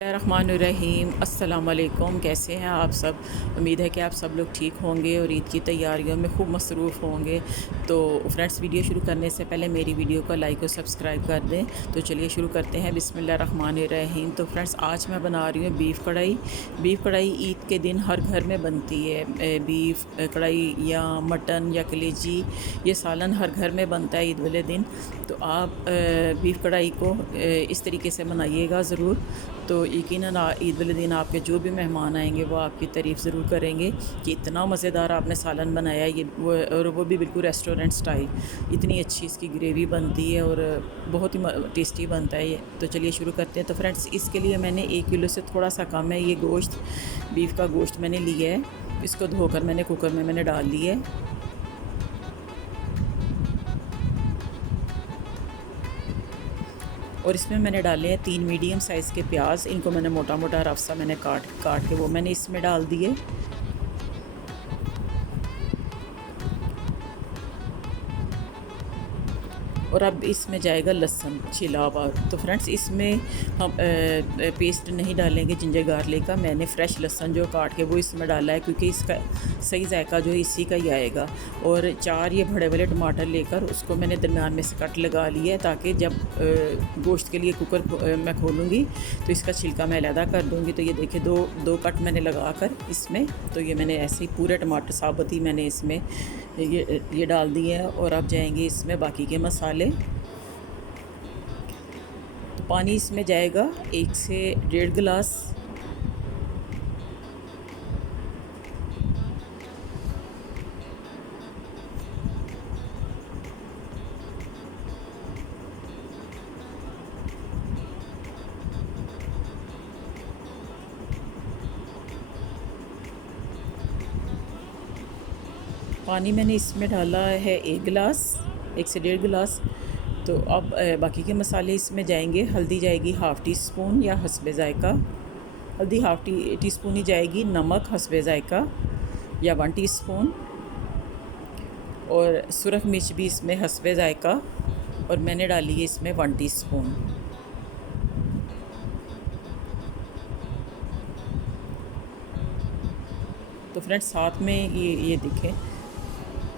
रहमानुर्रहीम अस्सलाम वालेकुम। कैसे हैं आप सब? उम्मीद है कि आप सब लोग ठीक होंगे और ईद की तैयारियों में खूब मसरूफ़ होंगे। तो फ्रेंड्स, वीडियो शुरू करने से पहले मेरी वीडियो को लाइक और सब्सक्राइब कर दें। तो चलिए शुरू करते हैं। बिस्मिल्लाहिर्रहमानिर्रहीम। तो फ्रेंड्स, आज मैं बना रही हूँ बीफ़ कढ़ाई। बीफ़ कढ़ाई ईद के दिन हर घर में बनती है। बीफ़ कढ़ाई या मटन या कलेजी, ये सालन हर घर में बनता है ईद वाले दिन। तो आप बीफ़ कढ़ाई को इस तरीके से बनाइएगा ज़रूर। तो यकीनन ईद वाले दिन आपके जो भी मेहमान आएंगे वो आपकी तारीफ़ ज़रूर करेंगे कि इतना मज़ेदार आपने सालन बनाया, ये वो भी बिल्कुल रेस्टोरेंट स्टाइल। इतनी अच्छी इसकी ग्रेवी बनती है और बहुत ही टेस्टी बनता है ये। तो चलिए शुरू करते हैं। तो फ्रेंड्स, इसके लिए मैंने 1 किलो से थोड़ा सा कम है ये गोश्त, बीफ का गोश्त मैंने लिया है। इसको धोकर मैंने कुकर में मैंने डाल लिया है। और इसमें मैंने डाले हैं 3 मीडियम साइज़ के प्याज। इनको मैंने मोटा मोटा रफ सा मैंने काट काट के वो मैंने इसमें डाल दिए। और अब इसमें जाएगा लहसुन छिला हुआ। तो फ्रेंड्स, इसमें हम पेस्ट नहीं डालेंगे जिंजर गार्लिक का। मैंने फ़्रेश लहसुन जो काट के वो इसमें डाला है, क्योंकि इसका सही जायका जो है इसी का ही आएगा। और 4 ये बड़े वाले टमाटर लेकर उसको मैंने दरमियान में से कट लगा लिया है, ताकि जब गोश्त के लिए कुकर मैं खोलूँगी तो इसका छिलका मैं अलहदा कर दूँगी। तो ये देखिए, दो कट मैंने लगा कर इसमें, तो ये मैंने ऐसे ही पूरे टमाटर साबुत ही मैंने इसमें ये डाल दिए हैं। और अब जाएंगे इसमें बाकी के मसाले। तो पानी इसमें जाएगा 1 से 1.5 गिलास। पानी मैंने इसमें डाला है 1 गिलास, 1 से 1.5 गिलास। तो अब बाकी के मसाले इसमें जाएंगे। हल्दी जाएगी ½ टी स्पून या हस्बे ज़ायका। हल्दी ½ टी स्पून ही जाएगी। नमक हस्बे ज़ायका या 1 टीस्पून। और सुरख मिर्च भी इसमें हस्बे ज़ायका, और मैंने डाली है इसमें 1 टीस्पून। तो फ्रेंड्स, साथ में ये देखें,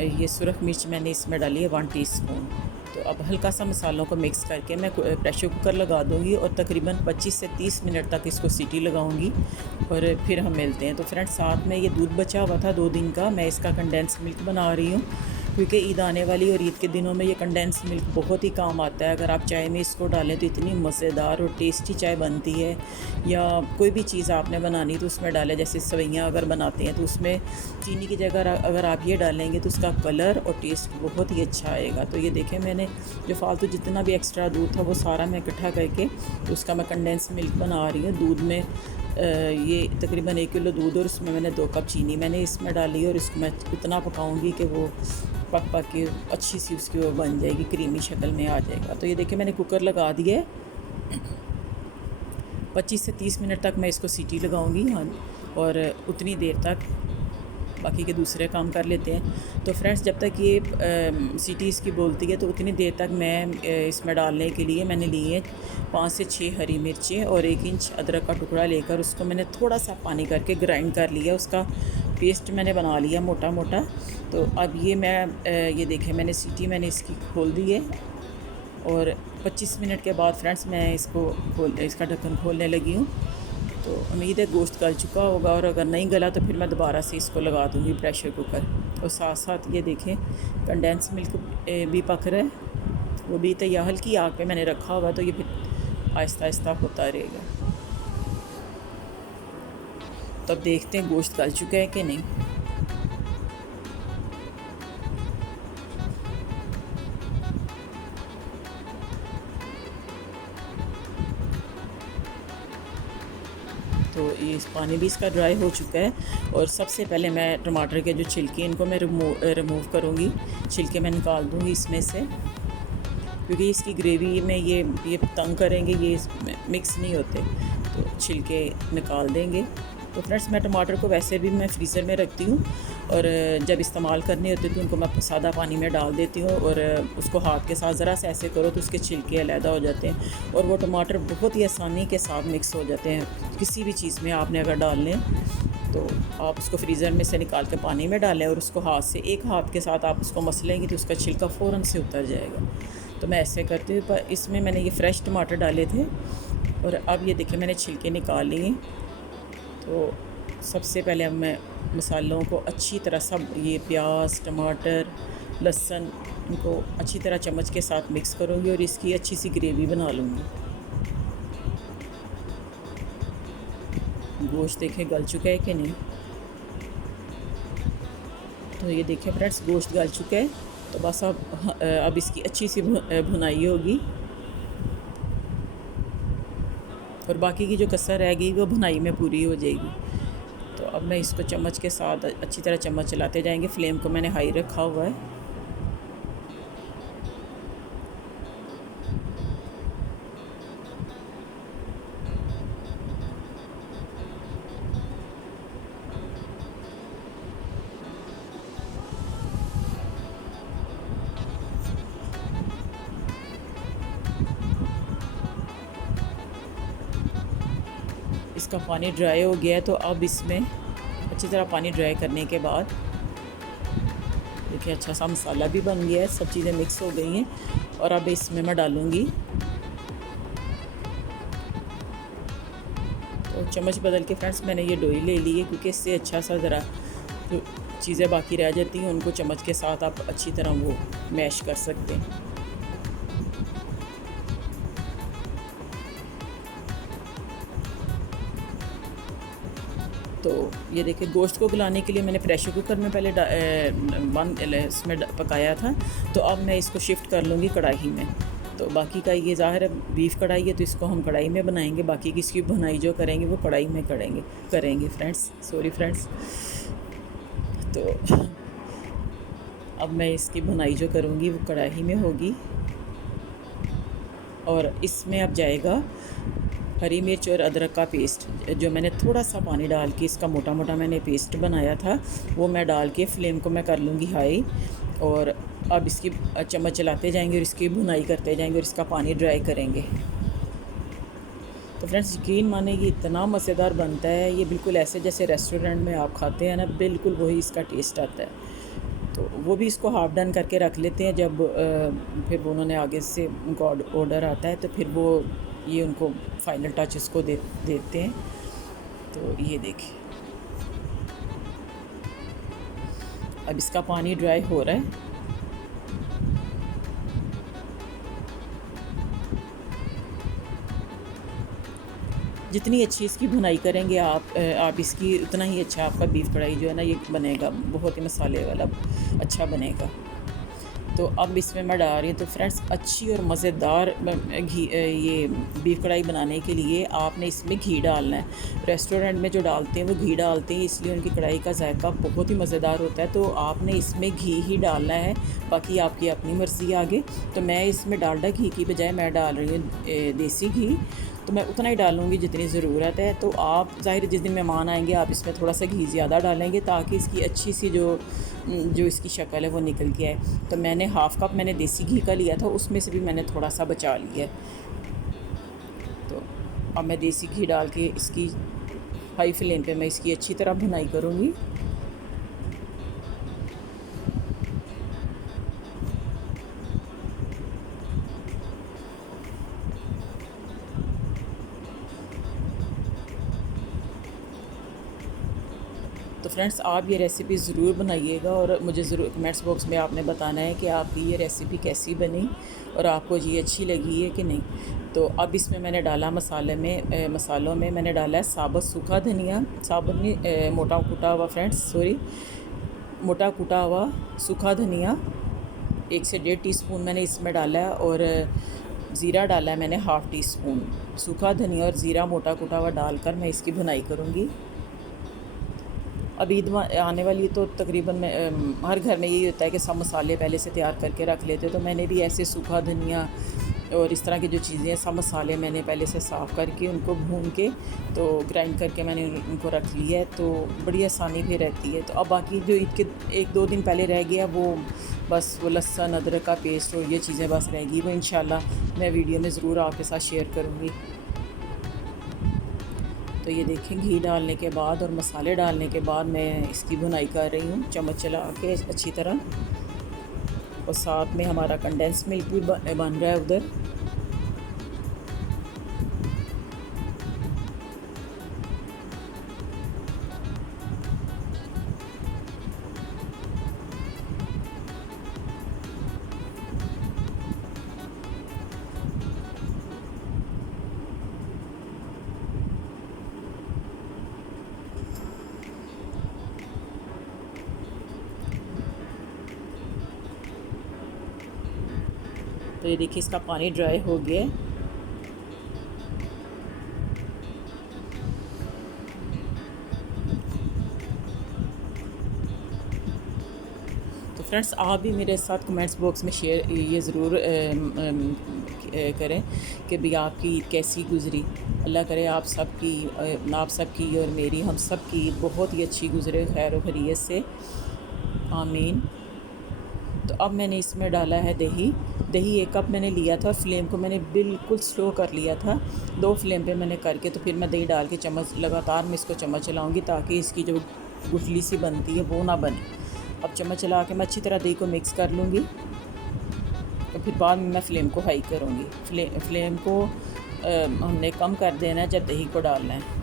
ये सुरख मिर्च मैंने इसमें डाली है 1 टीस्पून। तो अब हल्का सा मसालों को मिक्स करके मैं प्रेशर कुकर लगा दूँगी और तकरीबन 25 से 30 मिनट तक इसको सीटी लगाऊँगी, और फिर हम मिलते हैं। तो फ्रेंड्स, साथ में ये दूध बचा हुआ था 2 दिन का, मैं इसका कंडेंस मिल्क बना रही हूँ, क्योंकि ईद आने वाली और ईद के दिनों में ये कंडेंस मिल्क बहुत ही काम आता है। अगर आप चाय में इसको डालें तो इतनी मज़ेदार और टेस्टी चाय बनती है। या कोई भी चीज़ आपने बनानी तो उसमें डालें, जैसे सवैयाँ अगर बनाते हैं तो उसमें चीनी की जगह अगर आप ये डालेंगे तो उसका कलर और टेस्ट बहुत ही अच्छा आएगा। तो ये देखें, मैंने जो फालतू जितना भी एक्स्ट्रा दूध था वो सारा मैं इकट्ठा करके तो उसका मैं कंडेंस मिल्क बना रही हूँ। दूध में ये तकरीबन 1 किलो दूध और उसमें मैंने 2 कप चीनी मैंने इसमें डाली, और इसको मैं इतना पकाऊंगी कि वो पक पक के अच्छी सी उसकी वो बन जाएगी, क्रीमी शक्ल में आ जाएगा। तो ये देखिए, मैंने कुकर लगा दिया है। 25 से 30 मिनट तक मैं इसको सीटी लगाऊंगी। हाँ, और उतनी देर तक बाकी के दूसरे काम कर लेते हैं। तो फ्रेंड्स, जब तक ये सीटी इसकी बोलती है तो उतनी देर तक मैं इसमें डालने के लिए मैंने लिए 5 से 6 हरी मिर्चें और 1 इंच अदरक का टुकड़ा लेकर उसको मैंने थोड़ा सा पानी करके ग्राइंड कर लिया। उसका पेस्ट मैंने बना लिया मोटा मोटा। तो अब ये देखें, मैंने सीटी मैंने इसकी खोल दी है, और 25 मिनट के बाद फ्रेंड्स मैं इसका ढक्कन खोलने लगी हूँ। तो उम्मीद है गोश्त गल चुका होगा, और अगर नहीं गला तो फिर मैं दोबारा से इसको लगा दूँगी प्रेशर कुकर। और साथ साथ ये देखें, कंडेंस मिल्क भी पक रहा है, वो भी तैयार। हल्की आग पे मैंने रखा हुआ, तो ये फिर आहिस्ता आहिस्ता होता रहेगा। तो अब देखते हैं गोश्त गल चुका है कि नहीं। तो ये पानी भी इसका ड्राई हो चुका है। और सबसे पहले मैं टमाटर के जो छिलके इनको मैं रिमूव करूँगी। छिलके मैं निकाल दूँगी इसमें से, क्योंकि इसकी ग्रेवी में ये तंग करेंगे, ये मिक्स नहीं होते। तो छिलके निकाल देंगे। तो फ्रेंड्स मैं टमाटर को वैसे भी मैं फ्रीज़र में रखती हूँ, और जब इस्तेमाल करने होते तो उनको मैं सादा पानी में डाल देती हूँ, और उसको हाथ के साथ ज़रा सा ऐसे करो तो उसके छिलके अलहदा हो जाते हैं, और वो टमाटर बहुत ही आसानी के साथ मिक्स हो जाते हैं। किसी भी चीज़ में आपने अगर डाल लें तो आप उसको फ्रीज़र में से निकाल के पानी में डालें, और उसको हाथ से एक हाथ के साथ आप उसको मसलेंगे तो उसका छिलका फ़ौरन से उतर जाएगा। तो मैं ऐसे करती हूँ। पर इसमें मैंने ये फ्रेश टमाटर डाले थे, और अब ये देखिए मैंने छिलके निकाल लिए। तो सबसे पहले अब मैं मसालों को अच्छी तरह सब ये प्याज, टमाटर, लहसुन, इनको अच्छी तरह चम्मच के साथ मिक्स करूँगी और इसकी अच्छी सी ग्रेवी बना लूँगी। गोश्त देखें गल चुका है कि नहीं। तो ये देखें फ्रेंड्स गोश्त गल चुका है। तो बस अब इसकी अच्छी सी भुनाई होगी, और बाकी की जो कसर रह गई वो भुनाई में पूरी हो जाएगी। तो अब मैं इसको चम्मच के साथ अच्छी तरह चम्मच चलाते जाएंगे। फ्लेम को मैंने हाई रखा हुआ है। इसका पानी ड्राई हो गया है। तो अब इसमें अच्छी तरह पानी ड्राई करने के बाद देखिए अच्छा सा मसाला भी बन गया है, सब चीज़ें मिक्स हो गई हैं। और अब इसमें मैं डालूँगी, तो चम्मच बदल के फ्रेंड्स मैंने ये डोई ले ली है, क्योंकि इससे अच्छा सा ज़रा जो चीज़ें बाकी रह जाती हैं उनको चम्मच के साथ आप अच्छी तरह वो मैश कर सकते हैं। तो ये देखिए गोश्त को गलाने के लिए मैंने प्रेशर कुकर में पहले इसमें पकाया था। तो अब मैं इसको शिफ्ट कर लूँगी कढ़ाई में। तो बाकी का ये ज़ाहिर है बीफ कढ़ाई है, तो इसको हम कढ़ाई में बनाएंगे। बाकी की इसकी भुनाई जो करेंगे वो कढ़ाई में करेंगे फ्रेंड्स, सॉरी फ्रेंड्स। तो अब मैं इसकी भुनाई जो करूँगी वो कढ़ाई में होगी, और इसमें अब जाएगा हरी मिर्च और अदरक का पेस्ट, जो मैंने थोड़ा सा पानी डाल के इसका मोटा मोटा मैंने पेस्ट बनाया था, वो मैं डाल के फ्लेम को मैं कर लूँगी हाई। और अब इसकी चम्मच चलाते जाएंगे और इसकी भुनाई करते जाएंगे और इसका पानी ड्राई करेंगे। तो फ्रेंड्स यकीन माने ये इतना मज़ेदार बनता है, ये बिल्कुल ऐसे जैसे रेस्टोरेंट में आप खाते हैं ना, बिल्कुल वही इसका टेस्ट आता है। तो वो भी इसको हाफ़ डन करके रख लेते हैं। जब फिर उन्होंने आगे से उनको ऑर्डर आता है तो फिर वो ये उनको फाइनल टच इसको देते हैं। तो ये देखिए अब इसका पानी ड्राई हो रहा है। जितनी अच्छी इसकी भुनाई करेंगे आप इसकी उतना ही अच्छा आपका बीफ कढ़ाई जो है ना ये बनेगा, बहुत ही मसाले वाला अच्छा बनेगा। तो अब इसमें मैं डाल रही हूँ। तो फ्रेंड्स अच्छी और मज़ेदार घी ये बीफ कढ़ाई बनाने के लिए आपने इसमें घी डालना है। रेस्टोरेंट में जो डालते हैं वो घी डालते हैं, इसलिए उनकी कढ़ाई का जायका बहुत ही मज़ेदार होता है। तो आपने इसमें घी ही डालना है, बाकी आपकी अपनी मर्ज़ी आगे। तो मैं इसमें डालडा घी की बजाय मैं डाल रही हूँ देसी घी। तो मैं उतना ही डालूँगी जितनी ज़रूरत है। तो आप ज़ाहिर जिस दिन मेहमान आएंगे आप इसमें थोड़ा सा घी ज़्यादा डालेंगे, ताकि इसकी अच्छी सी जो इसकी शक्ल है वो निकल के आए। तो मैंने हाफ़ कप मैंने देसी घी का लिया था, उसमें से भी मैंने थोड़ा सा बचा लिया है। तो अब मैं देसी घी डाल के इसकी हाई फ्लेम पे मैं इसकी अच्छी तरह भुनाई करूँगी। तो फ्रेंड्स आप ये रेसिपी ज़रूर बनाइएगा, और मुझे ज़रूर कमेंट्स बॉक्स में आपने बताना है कि आपकी ये रेसिपी कैसी बनी और आपको ये अच्छी लगी है कि नहीं। तो अब इसमें मैंने डाला मसालों में मैंने डाला है साबुत सूखा धनिया, साबुत नहीं मोटा कुटा हुआ फ्रेंड्स, सॉरी मोटा कुटा हुआ सूखा धनिया 1 से 1.5 टीस्पून मैंने इसमें डाला है। और ज़ीरा डाला है मैंने हाफ़ टी स्पून। सूखा धनिया और ज़ीरा मोटा कुटा हुआ डालकर मैं इसकी भुनाई करूँगी। अब ईद आने वाली तो तकरीबन हर घर में यही होता है कि सब मसाले पहले से तैयार करके रख लेते हो। तो मैंने भी ऐसे सूखा धनिया और इस तरह की जो चीज़ें हैं, सब मसाले मैंने पहले से साफ़ करके उनको भून के तो ग्राइंड करके मैंने उनको रख लिया है, तो बड़ी आसानी भी रहती है। तो अब बाकी जो ईद के 1-2 दिन पहले रह गया वो बस वो लहसुन अदरक का पेस्ट और ये चीज़ें बस रहेगी, वो इंशाल्लाह मैं वीडियो में ज़रूर आपके साथ शेयर करूँगी। तो ये देखें, घी डालने के बाद और मसाले डालने के बाद मैं इसकी भुनाई कर रही हूँ चम्मच चला के अच्छी तरह। और साथ में हमारा कंडेंस मिल्क भी बन रहा है उधर। तो ये देखिए, इसका पानी ड्राई हो गया है। तो फ्रेंड्स, आप भी मेरे साथ कमेंट्स बॉक्स में शेयर ये ज़रूर करें कि भाई आपकी ईद कैसी गुज़री। अल्लाह करे आप सबकी और मेरी, हम सब की ईद बहुत ही अच्छी गुज़रे, खैर व खैरियत से, आमीन। तो अब मैंने इसमें डाला है दही। दही 1 कप मैंने लिया था, फ्लेम को मैंने बिल्कुल स्लो कर लिया था, 2 फ्लेम पे मैंने करके, तो फिर मैं दही डाल के चम्मच लगातार मैं इसको चम्मच चलाऊँगी ताकि इसकी जो गुठली सी बनती है वो ना बने। अब चम्मच चला के मैं अच्छी तरह दही को मिक्स कर लूँगी। तो फिर बाद में मैं फ़्लेम को हाई करूँगी। फ्लेम को हमने कम कर देना है जब दही को डालना है।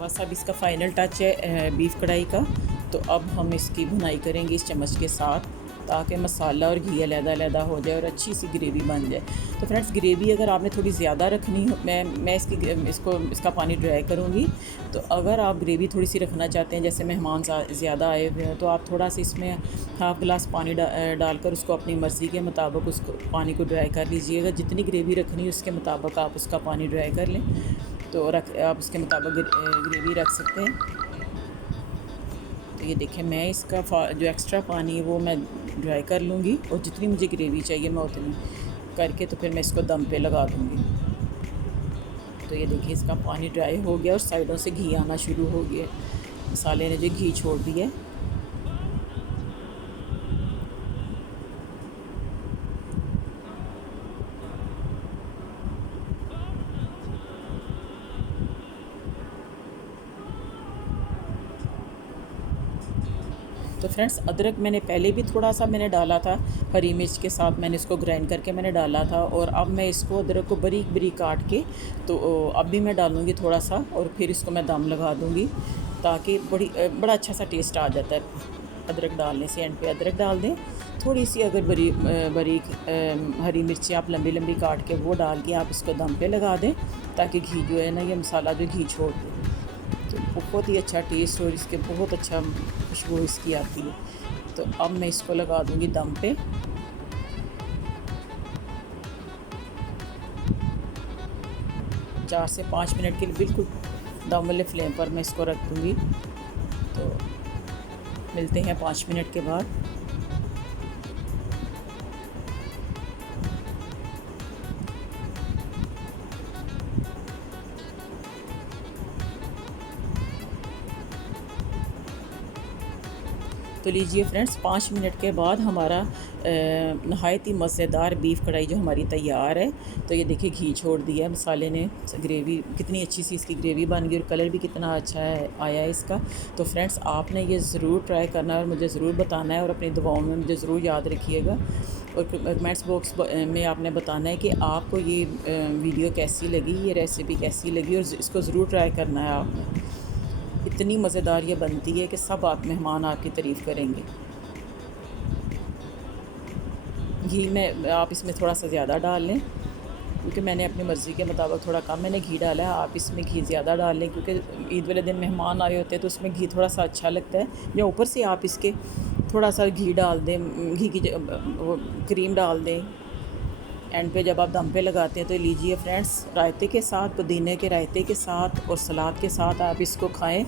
बस अब इसका फ़ाइनल टच है बीफ कढ़ाई का। तो अब हम इसकी भुनाई करेंगे इस चम्मच के साथ ताकि मसाला और घी अलग-अलग हो जाए और अच्छी सी ग्रेवी बन जाए। तो फ्रेंड्स, ग्रेवी अगर आपने थोड़ी ज़्यादा रखनी हो, मैं इसका पानी ड्राई करूँगी। तो अगर आप ग्रेवी थोड़ी सी रखना चाहते हैं, जैसे मेहमान ज़्यादा आए हुए हैं, तो आप थोड़ा सा इसमें हाफ़ गिलास पानी डालकर उसको अपनी मर्ज़ी के मुताबिक उसको पानी को ड्राई कर लीजिएगा। जितनी ग्रेवी रखनी है उसके मुताबिक आप उसका पानी ड्राई कर लें, तो आप उसके मुताबिक ग्रेवी रख सकते हैं। तो ये देखें, मैं इसका जो एक्स्ट्रा पानी है वो मैं ड्राई कर लूँगी और जितनी मुझे ग्रेवी चाहिए मैं उतनी करके तो फिर मैं इसको दम पे लगा दूँगी। तो ये देखिए, इसका पानी ड्राई हो गया और साइडों से घी आना शुरू हो गया। मसाले ने जो घी छोड़ दिया है। तो फ्रेंड्स, अदरक मैंने पहले भी थोड़ा सा मैंने डाला था, हरी मिर्च के साथ मैंने इसको ग्राइंड करके मैंने डाला था, और अब मैं इसको अदरक को बारीक बारीक काट के तो अब भी मैं डालूँगी थोड़ा सा, और फिर इसको मैं दम लगा दूँगी ताकि बड़ा अच्छा सा टेस्ट आ जाता है अदरक डालने से। एंड पे अदरक डाल दें, थोड़ी सी अगर बारीक हरी मिर्ची आप लंबी लंबी काट के वो डाल के आप इसको दम पे लगा दें ताकि घी जो है ना, ये मसाला जो घी छोड़ दे, तो बहुत ही अच्छा टेस्ट और इसके बहुत अच्छा खुशबू इसकी आती है। तो अब मैं इसको लगा दूँगी दम पे। चार से 5 मिनट के लिए बिल्कुल दम वाले फ्लेम पर मैं इसको रख दूँगी। तो मिलते हैं 5 मिनट के बाद। तो लीजिए फ्रेंड्स, 5 मिनट के बाद हमारा नहायत ही मज़ेदार बीफ कढ़ाई जो हमारी तैयार है। तो ये देखिए, घी छोड़ दिया है मसाले ने, ग्रेवी कितनी अच्छी सी इसकी ग्रेवी बन गई और कलर भी कितना अच्छा आया है इसका। तो फ्रेंड्स, आपने ये ज़रूर ट्राई करना है और मुझे ज़रूर बताना है, और अपनी दुआओं में मुझे ज़रूर याद रखिएगा, और कमेंट्स बॉक्स में आपने बताना है कि आपको ये वीडियो कैसी लगी, ये रेसिपी कैसी लगी, और इसको ज़रूर ट्राई करना है आपने। इतनी मज़ेदार ये बनती है कि सब मेहमान आपकी तारीफ़ करेंगे। घी में आप इसमें थोड़ा सा ज़्यादा डाल लें क्योंकि मैंने अपनी मर्ज़ी के मुताबिक थोड़ा कम मैंने घी डाला है। आप इसमें घी ज़्यादा डाल लें, क्योंकि ईद वाले दिन मेहमान आए होते हैं तो उसमें घी थोड़ा सा अच्छा लगता है। या ऊपर से आप इसके थोड़ा सा घी डाल दें, घी की वो क्रीम डाल दें एंड पे जब आप दम पे लगाते हैं। तो लीजिए फ्रेंड्स, रायते के साथ, पुदीने के रायते के साथ और सलाद के साथ आप इसको खाएं।